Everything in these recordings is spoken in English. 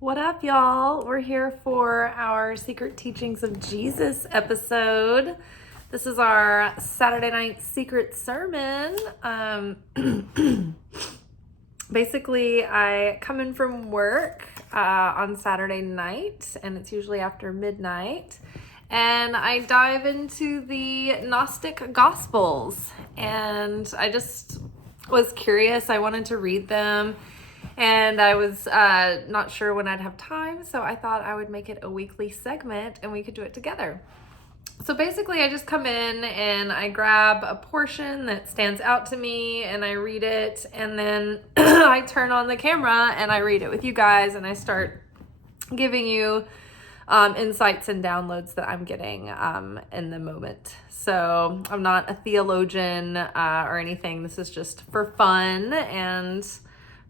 What up, y'all? We're here for our Secret Teachings of Jesus episode. This is our Saturday night secret sermon. Basically, I come in from work on Saturday night, and it's usually after midnight, and I dive into the Gnostic Gospels, and I just was curious. I wanted to read them. And I was not sure when I'd have time, so I thought I would make it a weekly segment and we could do it together. So basically, I just come in and I grab a portion that stands out to me and I read it, and then I turn on the camera and I read it with you guys, and I start giving you insights and downloads that I'm getting in the moment. So I'm not a theologian or anything. This is just for fun and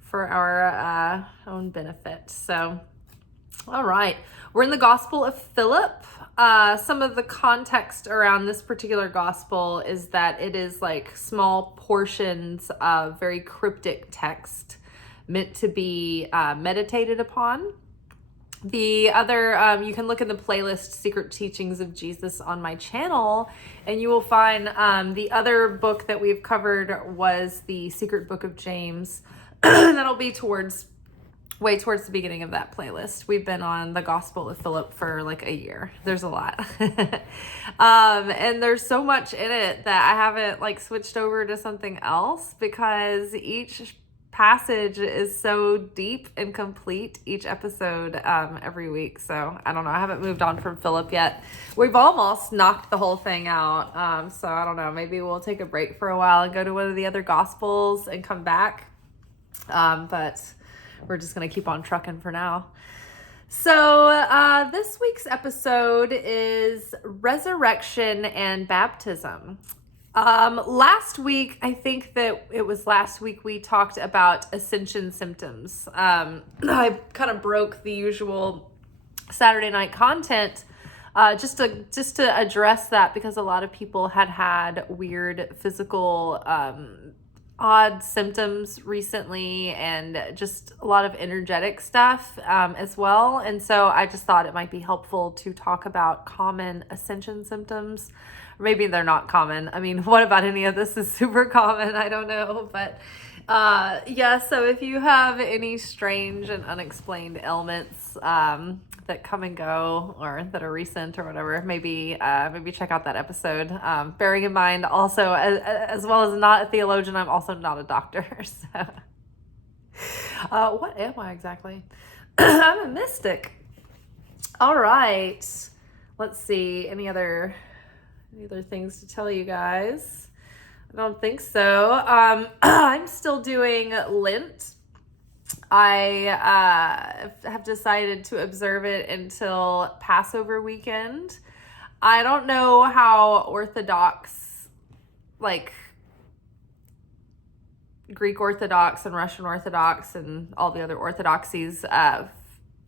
for our own benefit. So, all right, we're in the Gospel of Philip. Some of the context around this particular gospel is that it is like small portions of very cryptic text meant to be meditated upon. The other, you can look in the playlist Secret Teachings of Jesus on my channel, and you will find the other book that we've covered was the Secret Book of James. That'll be way towards the beginning of that playlist. We've been on the Gospel of Philip for like a year. There's a lot. And there's so much in it that I haven't like switched over to something else because each passage is so deep and complete each episode every week. So I don't know. I haven't moved on from Philip yet. We've almost knocked the whole thing out. So I don't know. Maybe we'll take a break for a while and go to one of the other Gospels and come back. But we're just going to keep on trucking for now. So this week's episode is resurrection and baptism. Last week, I think that it was last week, we talked about Ascension symptoms. I kind of broke the usual Saturday night content just to address that, because a lot of people had weird physical odd symptoms recently, and just a lot of energetic stuff as well. And so I just thought it might be helpful to talk about common ascension symptoms. Maybe they're not common. I mean, what about any of this is super common? I don't know. But yeah, so if you have any strange and unexplained ailments that come and go, or that are recent or whatever, maybe check out that episode. Bearing in mind also, as well as not a theologian, I'm also not a doctor. So what am I exactly? I'm a mystic. All right. Let's see. Any other things to tell you guys? I don't think so. I'm still doing Lent. I have decided to observe it until Passover weekend. I don't know how Orthodox, like Greek Orthodox and Russian Orthodox and all the other orthodoxies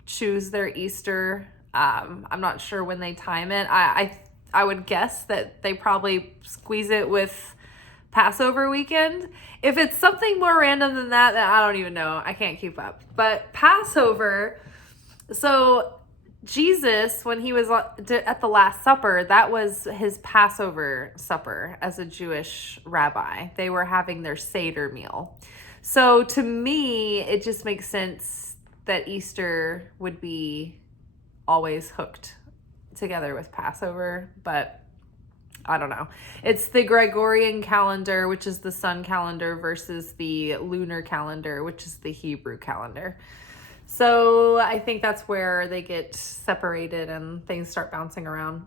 choose their Easter. I'm not sure when they time it. I would guess that they probably squeeze it with Passover weekend. If it's something more random than that, then I don't even know. I can't keep up. But Passover, so Jesus, when he was at the Last Supper, that was his Passover supper as a Jewish rabbi. They were having their Seder meal. So to me, it just makes sense that Easter would be always hooked together with Passover, but I don't know. It's the Gregorian calendar, which is the sun calendar, versus the lunar calendar, which is the Hebrew calendar. So I think that's where they get separated and things start bouncing around.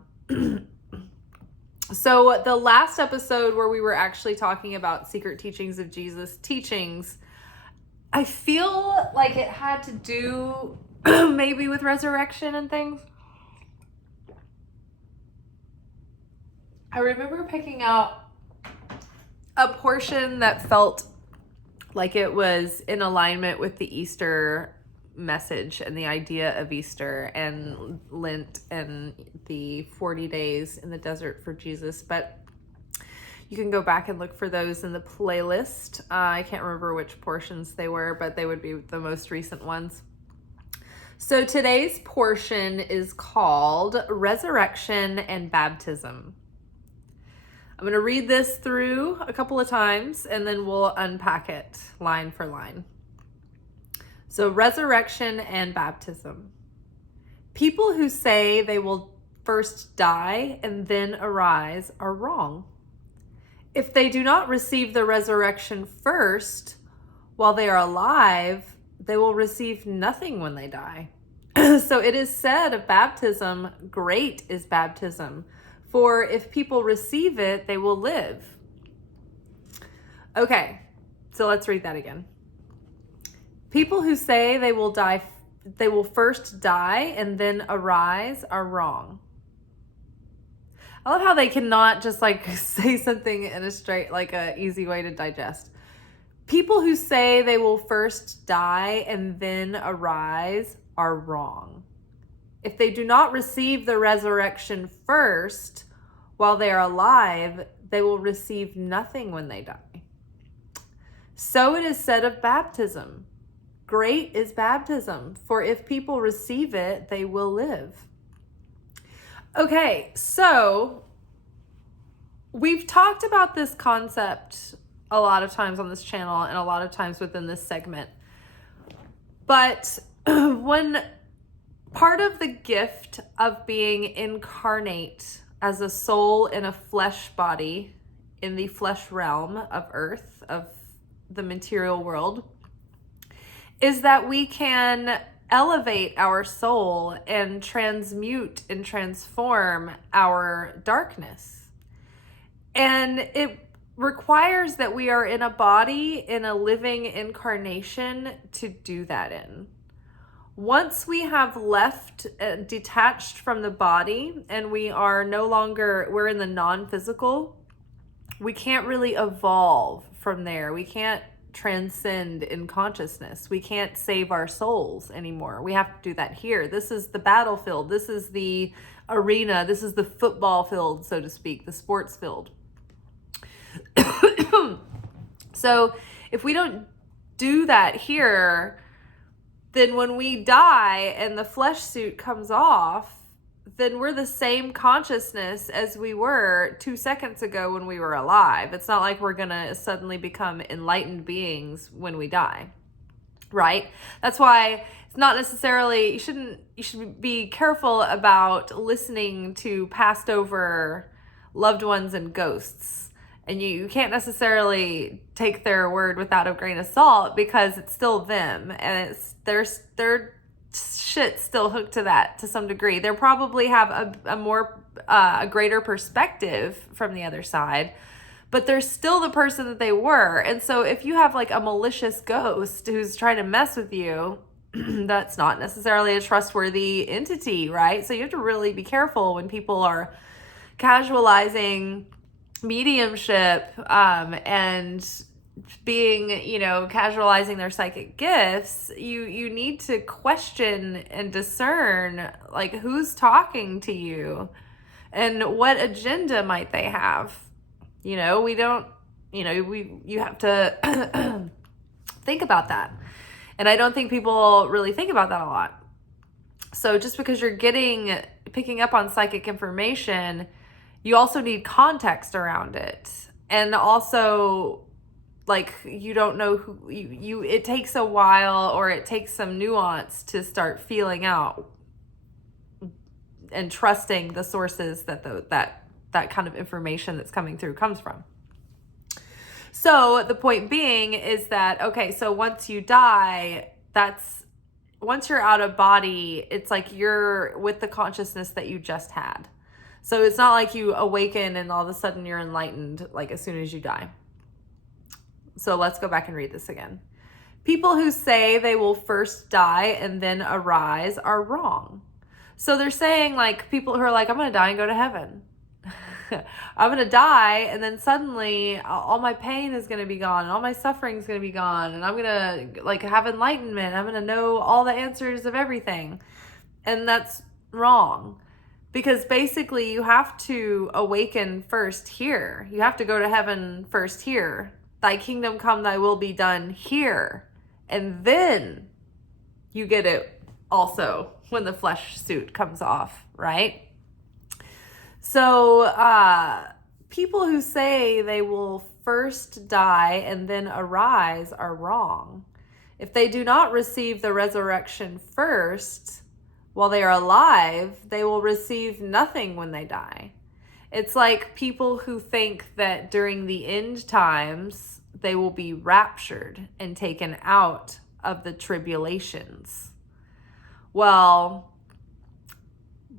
So the last episode where we were actually talking about Secret Teachings of Jesus teachings, I feel like it had to do maybe with resurrection and things. I remember picking out a portion that felt like it was in alignment with the Easter message and the idea of Easter and Lent and the 40 days in the desert for Jesus. But you can go back and look for those in the playlist. I can't remember which portions they were, but they would be the most recent ones. So today's portion is called Resurrection and Baptism. I'm going to read this through a couple of times and then we'll unpack it line for line. So, resurrection and baptism. People who say they will first die and then arise are wrong. If they do not receive the resurrection first while they are alive, they will receive nothing when they die. So it is said of baptism, great is baptism. For if people receive it, they will live. Okay, so let's read that again. People who say they will first die and then arise are wrong. I love how they cannot just say something in a straight, a easy way to digest. People who say they will first die and then arise are wrong. If they do not receive the resurrection first while they are alive, they will receive nothing when they die. So it is said of baptism, great is baptism, for if people receive it, they will live. Okay, so we've talked about this concept a lot of times on this channel and a lot of times within this segment. But when part of the gift of being incarnate as a soul in a flesh body in the flesh realm of earth, of the material world, is that we can elevate our soul and transmute and transform our darkness. And it requires that we are in a body, in a living incarnation to do that in. Once we have left, detached from the body, and we are no longer, we're in the non-physical, we can't really evolve from there. We can't transcend in consciousness. We can't save our souls anymore. We have to do that here. This is the battlefield. This is the arena. This is the football field, so to speak, the sports field. So if we don't do that here, then when we die and the flesh suit comes off, then we're the same consciousness as we were 2 seconds ago when we were alive. It's not like we're going to suddenly become enlightened beings when we die, right? That's why it's not necessarily, you should be careful about listening to passed over loved ones and ghosts. And you can't necessarily take their word without a grain of salt because it's still them and their shit still hooked to that to some degree. They probably have a greater perspective from the other side, but they're still the person that they were. And so if you have a malicious ghost who's trying to mess with you, that's not necessarily a trustworthy entity, right? So you have to really be careful when people are casualizing mediumship and being, casualizing their psychic gifts. You need to question and discern who's talking to you and what agenda might they have. You have to think about that. And I don't think people really think about that a lot. So just because you're picking up on psychic information, you also need context around it. And also, you don't know who it takes a while, or it takes some nuance to start feeling out and trusting the sources that kind of information that's coming through comes from. So the point being is that, okay, so once you die, once you're out of body, it's like you're with the consciousness that you just had. So it's not like you awaken and all of a sudden you're enlightened as soon as you die. So let's go back and read this again. People who say they will first die and then arise are wrong. So they're saying people who are I'm going to die and go to heaven. I'm going to die and then suddenly all my pain is going to be gone and all my suffering is going to be gone and I'm going to have enlightenment. I'm going to know all the answers of everything. And that's wrong. Because basically you have to awaken first here. You have to go to heaven first here. Thy kingdom come, thy will be done here. And then you get it also when the flesh suit comes off, right? So people who say they will first die and then arise are wrong. If they do not receive the resurrection first while they are alive, they will receive nothing when they die. It's like people who think that during the end times, they will be raptured and taken out of the tribulations. Well,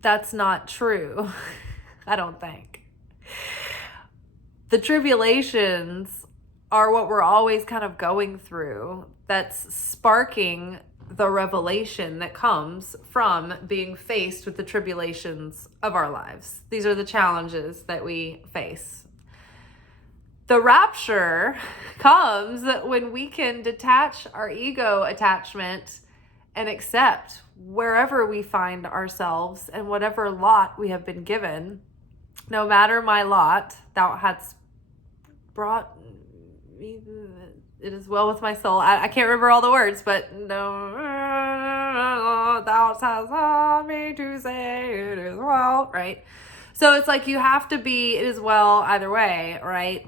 that's not true. I don't think. The tribulations are what we're always kind of going through, that's sparking the revelation that comes from being faced with the tribulations of our lives. These are the challenges that we face. The rapture comes when we can detach our ego attachment and accept wherever we find ourselves and whatever lot we have been given. No matter my lot, thou hadst brought me, it is well with my soul. I can't remember all the words, but no, thou hast taught me to say it is well, right? So it's like you have to be, it is well either way, right?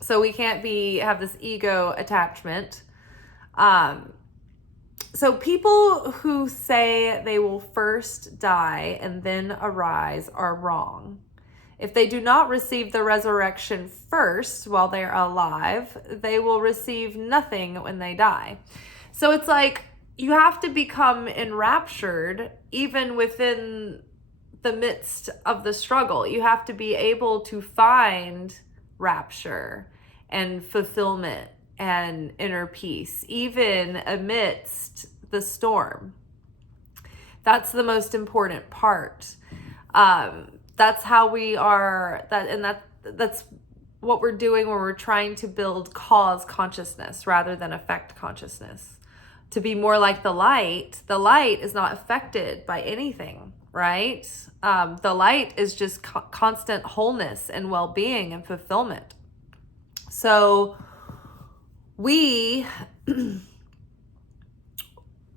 So we can't have this ego attachment. So people who say they will first die and then arise are wrong. If they do not receive the resurrection first while they are alive, they will receive nothing when they die. So it's like you have to become enraptured even within the midst of the struggle. You have to be able to find rapture and fulfillment and inner peace, even amidst the storm. That's the most important part. That's how we are, that's what we're doing when we're trying to build cause consciousness rather than effect consciousness. To be more like the light is not affected by anything, right? The light is just constant wholeness and well-being and fulfillment. So we, in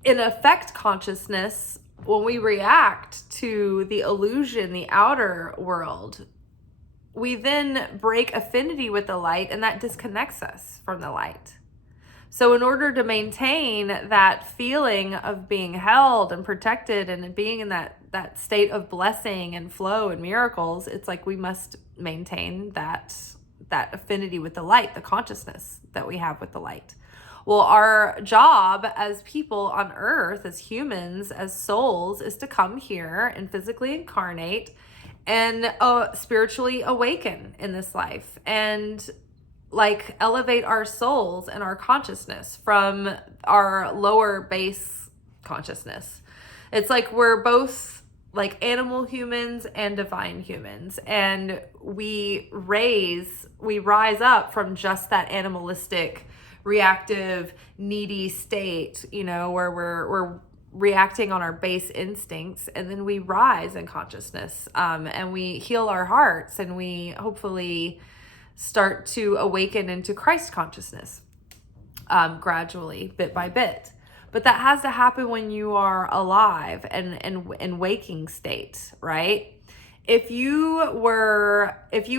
effect consciousness, when we react to the illusion, the outer world, we then break affinity with the light, and that disconnects us from the light. So in order to maintain that feeling of being held and protected and being in that state of blessing and flow and miracles, it's like we must maintain that affinity with the light, the consciousness that we have with the light. Well, our job as people on earth, as humans, as souls, is to come here and physically incarnate and spiritually awaken in this life and like elevate our souls and our consciousness from our lower base consciousness. It's like we're both like animal humans and divine humans, and we rise up from just that animalistic, reactive, needy state, where we're reacting on our base instincts, and then we rise in consciousness, and we heal our hearts, and we hopefully start to awaken into Christ consciousness, gradually, bit by bit. But that has to happen when you are alive and in waking state, right? If you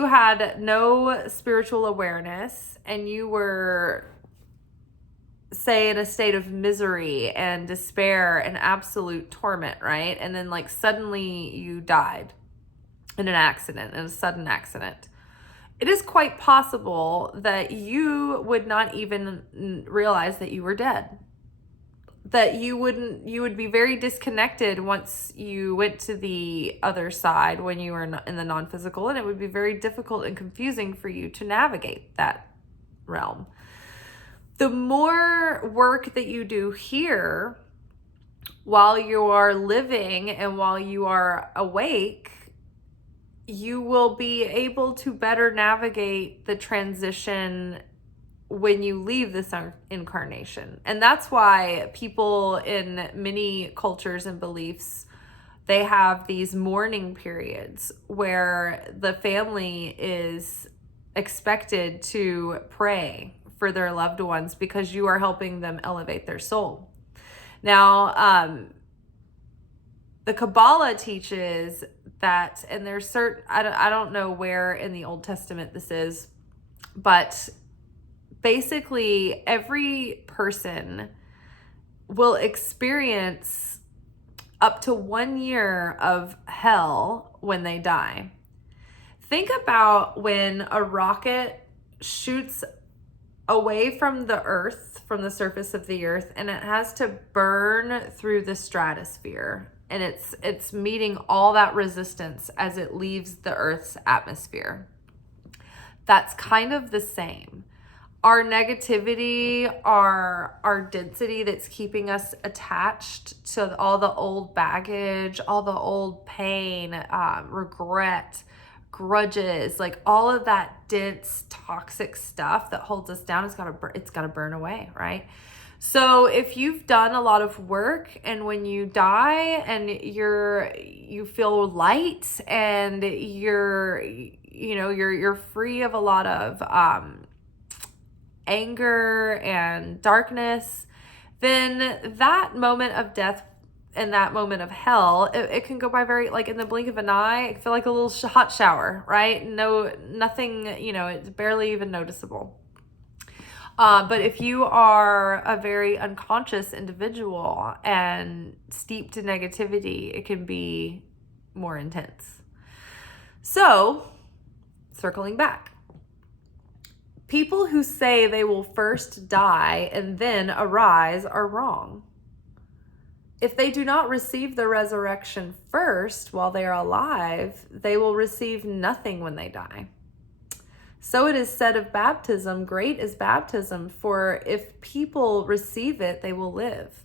had no spiritual awareness and you were, say, in a state of misery and despair and absolute torment, right? And then like suddenly you died in a sudden accident. It is quite possible that you would not even realize that you were dead. That you would be very disconnected once you went to the other side when you were in the non-physical, and it would be very difficult and confusing for you to navigate that realm. The more work that you do here while you are living and while you are awake, you will be able to better navigate the transition when you leave this incarnation. And that's why people in many cultures and beliefs, they have these mourning periods where the family is expected to pray for their loved ones because you are helping them elevate their soul. Now, the Kabbalah teaches that, and there's certain, I don't know where in the Old Testament this is, but basically every person will experience up to 1 year of hell when they die. Think about when a rocket shoots away from the earth, from the surface of the earth, and it has to burn through the stratosphere, and it's meeting all that resistance as it leaves the earth's atmosphere. That's kind of the same. Our negativity, our density that's keeping us attached to all the old baggage, all the old pain, regret, grudges, like all of that dense, toxic stuff that holds us down, it's gotta burn away, right? So if you've done a lot of work, and when you die and you feel light, and you're free of a lot of anger and darkness, then that moment of death and that moment of hell, it can go by very, like, in the blink of an eye. I feel like a little hot shower, right? Nothing, it's barely even noticeable. But if you are a very unconscious individual and steeped in negativity, it can be more intense. So, circling back, people who say they will first die and then arise are wrong. If they do not receive the resurrection first while they are alive, they will receive nothing when they die. So it is said of baptism, great is baptism, for if people receive it, they will live.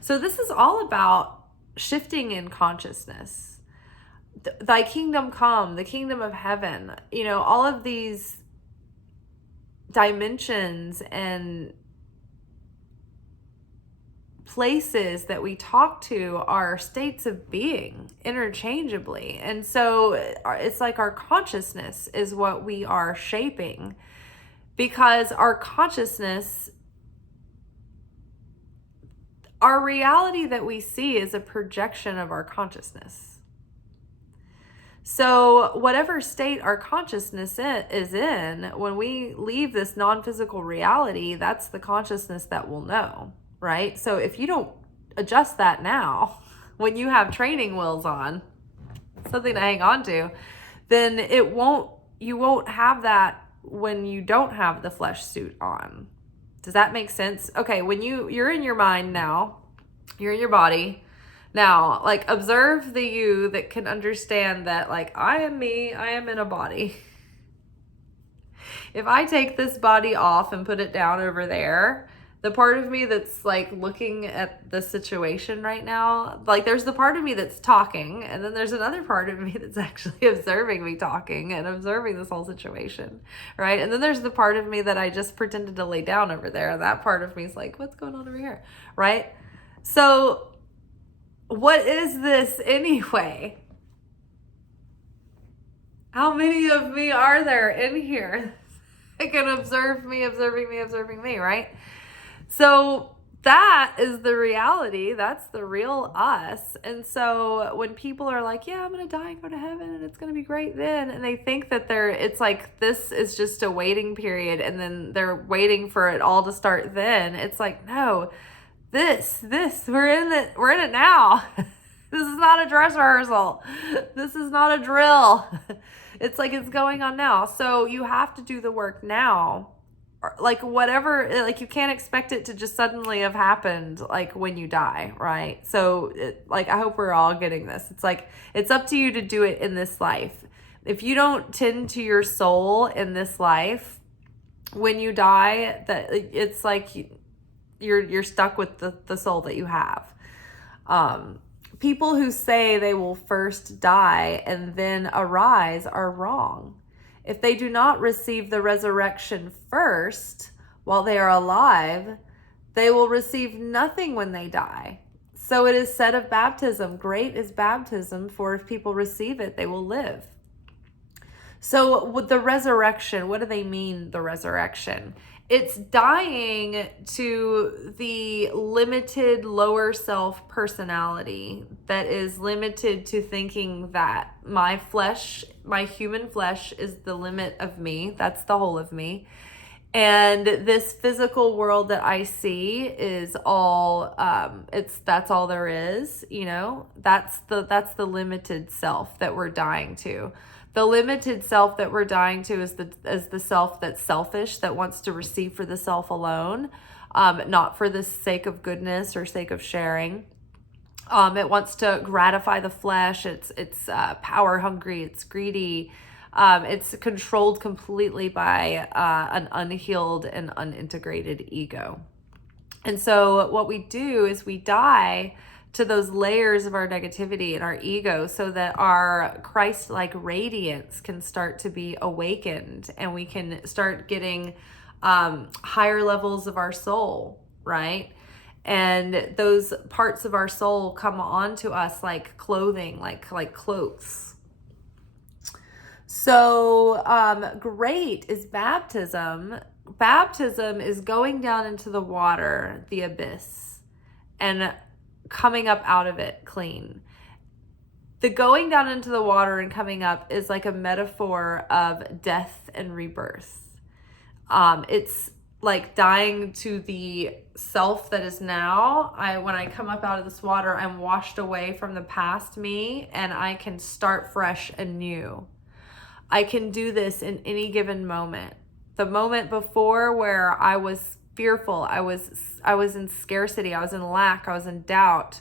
So this is all about shifting in consciousness. Thy kingdom come, the kingdom of heaven, all of these dimensions and places that we talk to are states of being interchangeably. And so it's like our consciousness is what we are shaping, because our consciousness, our reality that we see is a projection of our consciousness. So whatever state our consciousness is in, when we leave this non-physical reality, that's the consciousness that will know. Right? So if you don't adjust that now, when you have training wheels on, something to hang on to, then you won't have that when you don't have the flesh suit on. Does that make sense? Okay, when you're in your mind now, you're in your body. Now, like, observe the you that can understand that, like, I am me, I am in a body. If I take this body off and put it down over there, the part of me that's like looking at the situation right now, like, there's the part of me that's talking, and then there's another part of me that's actually observing me talking and observing this whole situation, right? And then there's the part of me that I just pretended to lay down over there, and that part of me is like, what's going on over here, right? So what is this anyway? How many of me are there in here that can observe me, observing me, right? So that is the reality. That's the real us. And so when people are like, yeah, I'm going to die and go to heaven and it's going to be great then, and they think that it's like, this is just a waiting period and then they're waiting for it all to start then. It's like, no, we're in it now. This is not a dress rehearsal. This is not a drill. It's like, it's going on now. So you have to do the work now. Like, whatever, like, you can't expect it to just suddenly have happened, like, when you die, right? So, I hope we're all getting this. It's like, it's up to you to do it in this life. If you don't tend to your soul in this life, when you die, that it's like you're stuck with the soul that you have. People who say they will first die and then arise are wrong. If they do not receive the resurrection first while they are alive, they will receive nothing when they die. So it is said of baptism, great is baptism, for if people receive it, they will live. So with the resurrection, what do they mean, the resurrection? it's dying to the limited lower self personality that is limited to thinking that my flesh, my human flesh, is the limit of me. That's the whole of me. And this physical world that I see is all that's all there is, you know. That's the limited self that we're dying to. The limited self that we're dying to is the self that's selfish, that wants to receive for the self alone, not for the sake of goodness or sake of sharing. It wants to gratify the flesh. It's power hungry. It's greedy. It's controlled completely by an unhealed and unintegrated ego. And so what we do is we die to those layers of our negativity and our ego so that our Christ-like radiance can start to be awakened, and we can start getting higher levels of our soul, right? And those parts of our soul come onto us like clothing, like cloaks. So great is baptism. Baptism is going down into the water, the abyss, and coming up out of it clean. The going down into the water and coming up is like a metaphor of death and rebirth. It's like dying to the self that is now. When I come up out of this water, I'm washed away from the past me, and I can start fresh and new. I can do this in any given moment. The moment before where I was fearful, I was in scarcity, I was in lack, I was in doubt,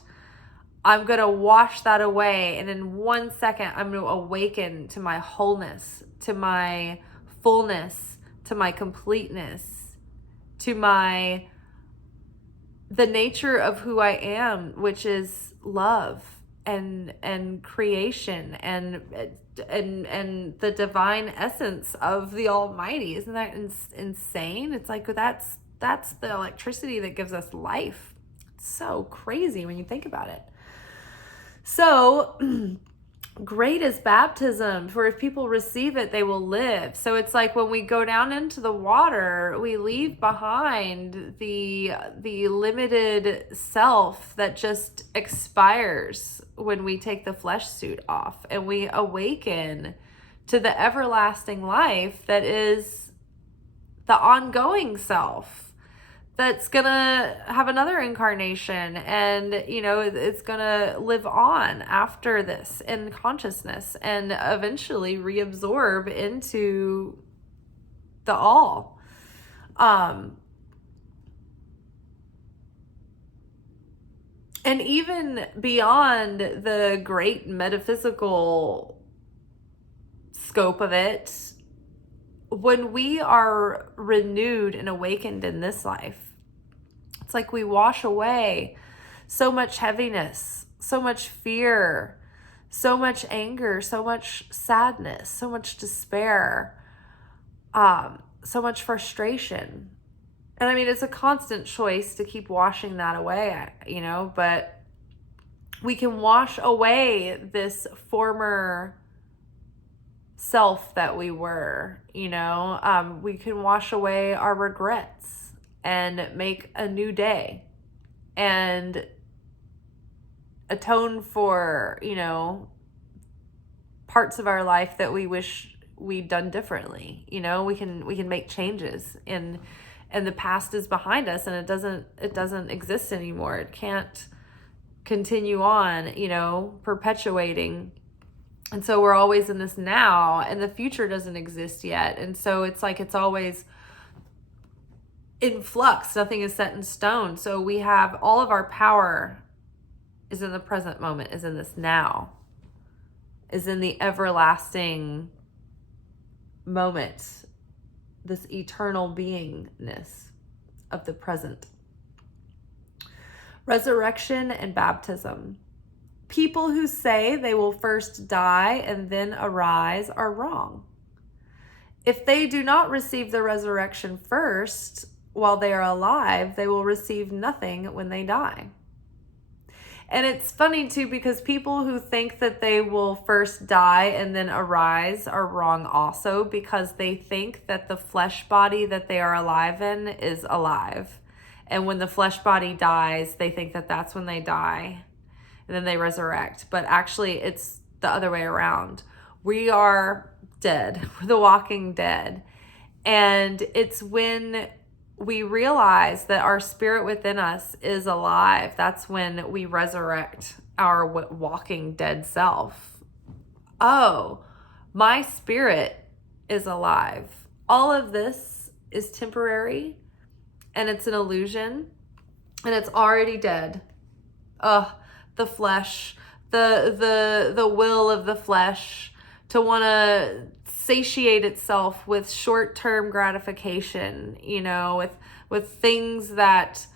I'm going to wash that away, and in 1 second I'm going to awaken to my wholeness, to my fullness, to my completeness, to the nature of who I am, which is love and creation and the divine essence of the Almighty. Isn't that insane? It's like that's the electricity that gives us life. It's so crazy when you think about it. So great is baptism, for if people receive it, they will live. So it's like when we go down into the water, we leave behind the limited self that just expires when we take the flesh suit off, and we awaken to the everlasting life that is the ongoing self that's gonna have another incarnation, and you know, it's gonna live on after this in consciousness and eventually reabsorb into the all. And even beyond the great metaphysical scope of it, when we are renewed and awakened in this life, it's like we wash away so much heaviness, so much fear, so much anger, so much sadness, so much despair, so much frustration. And I mean, it's a constant choice to keep washing that away, you know, but we can wash away this former self that we were, you know. We can wash away our regrets and make a new day and atone for, you know, parts of our life that we wish we'd done differently. You know, we can make changes, and the past is behind us, and it doesn't exist anymore. It can't continue on, you know, perpetuating. And so we're always in this now, and the future doesn't exist yet. And so it's like it's always in flux. Nothing is set in stone. So we have all of our power is in the present moment, is in this now, is in the everlasting moment, this eternal beingness of the present. Resurrection and baptism. People who say they will first die and then arise are wrong. If they do not receive the resurrection first while they are alive, they will receive nothing when they die. And it's funny too, because people who think that they will first die and then arise are wrong also, because they think that the flesh body that they are alive in is alive. And when the flesh body dies, they think that that's when they die and then they resurrect. But actually, it's the other way around. We are dead. We're the walking dead. And it's when we realize that our spirit within us is alive, that's when we resurrect our walking dead self. Oh, my spirit is alive. All of this is temporary, and it's an illusion, and it's already dead. The flesh, the will of the flesh to want to satiate itself with short-term gratification, with things that,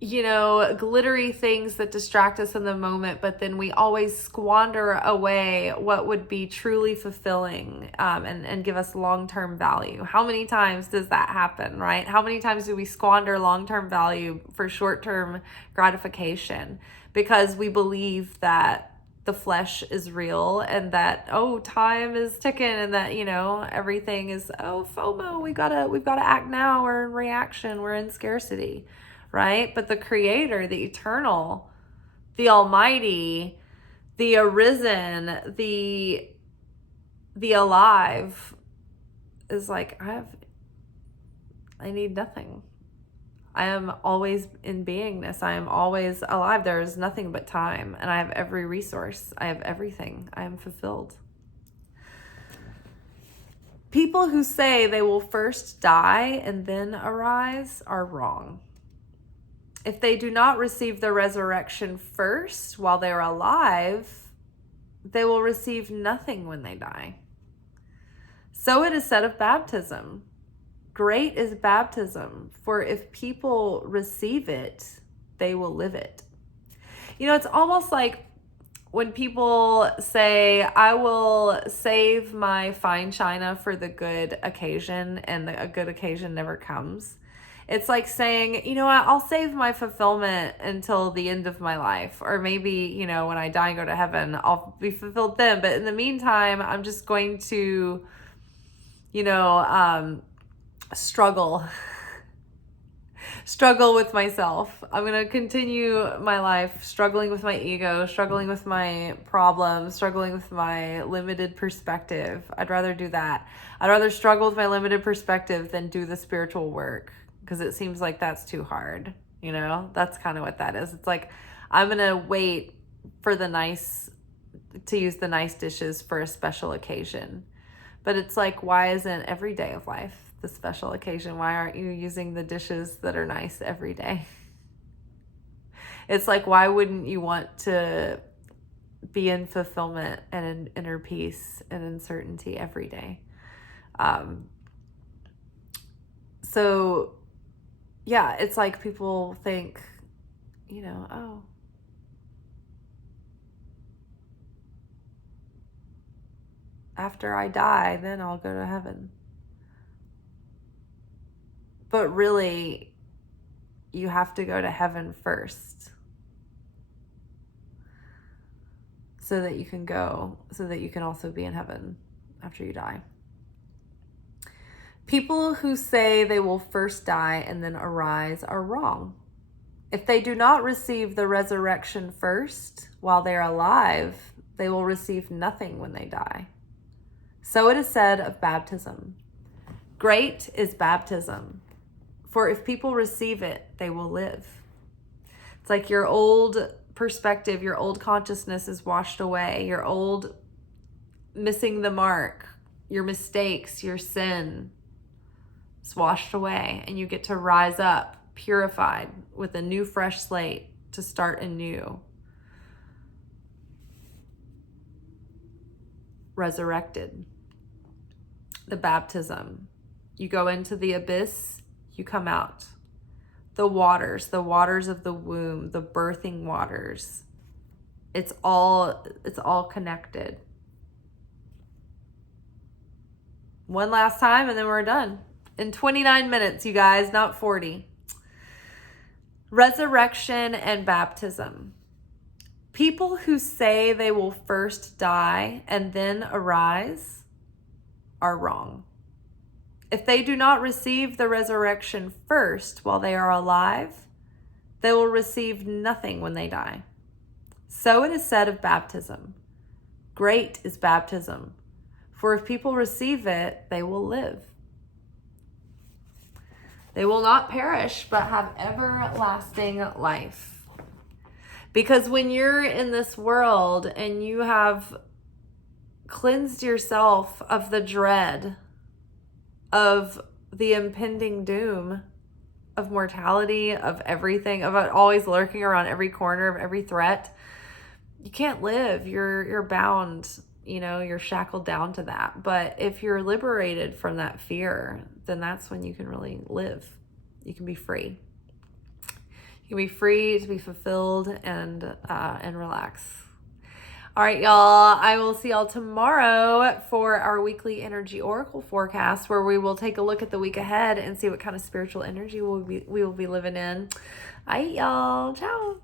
glittery things that distract us in the moment, but then we always squander away what would be truly fulfilling, and give us long-term value. How many times does that happen, right? How many times do we squander long-term value for short-term gratification because we believe that the flesh is real and that, time is ticking, and that, everything is, FOMO, we've got to act now, we're in reaction, we're in scarcity, right? But the creator, the eternal, the almighty, the arisen, the alive is like, I need nothing. I am always in beingness. I am always alive. There is nothing but time, and I have every resource. I have everything. I am fulfilled. People who say they will first die and then arise are wrong. If they do not receive the resurrection first while they are alive, they will receive nothing when they die. So it is said of baptism. Great is baptism, for if people receive it, they will live it. It's almost like when people say, I will save my fine china for the good occasion, and a good occasion never comes. It's like saying, I'll save my fulfillment until the end of my life. Or maybe, when I die and go to heaven, I'll be fulfilled then. But in the meantime, I'm just going to, struggle with myself. I'm going to continue my life struggling with my ego, struggling with my problems, struggling with my limited perspective. I'd rather do that. I'd rather struggle with my limited perspective than do the spiritual work, because it seems like that's too hard. That's kind of what that is. It's like, I'm going to wait for to use the nice dishes for a special occasion. But it's like, why isn't every day of life the special occasion? Why aren't you using the dishes that are nice every day? It's like, why wouldn't you want to be in fulfillment and in inner peace and in certainty every day? So yeah, it's like people think, after I die, then I'll go to heaven. But really, you have to go to heaven first so that you can also be in heaven after you die. People who say they will first die and then arise are wrong. If they do not receive the resurrection first while they are alive, they will receive nothing when they die. So it is said of baptism. Great is baptism, for if people receive it, they will live. It's like your old perspective, your old consciousness is washed away. Your old missing the mark, your mistakes, your sin is washed away, and you get to rise up purified with a new fresh slate to start anew. Resurrected. The baptism. You go into the abyss, you come out. The waters of the womb, the birthing waters. It's all connected. One last time and then we're done. In 29 minutes, you guys, not 40. Resurrection and baptism. People who say they will first die and then arise are wrong. If they do not receive the resurrection first while they are alive, they will receive nothing when they die. So it is said of baptism. Great is baptism, for if people receive it, they will live. They will not perish, but have everlasting life. Because when you're in this world and you have cleansed yourself of the dread of the impending doom of mortality, of everything, of it always lurking around every corner, of every threat, you can't live. You're bound, you're shackled down to that. But if you're liberated from that fear, then that's when you can really live. You can be free. You can be free to be fulfilled and relax. All right, y'all. I will see y'all tomorrow for our weekly energy oracle forecast, where we will take a look at the week ahead and see what kind of spiritual energy we will be living in. All right, y'all. Ciao.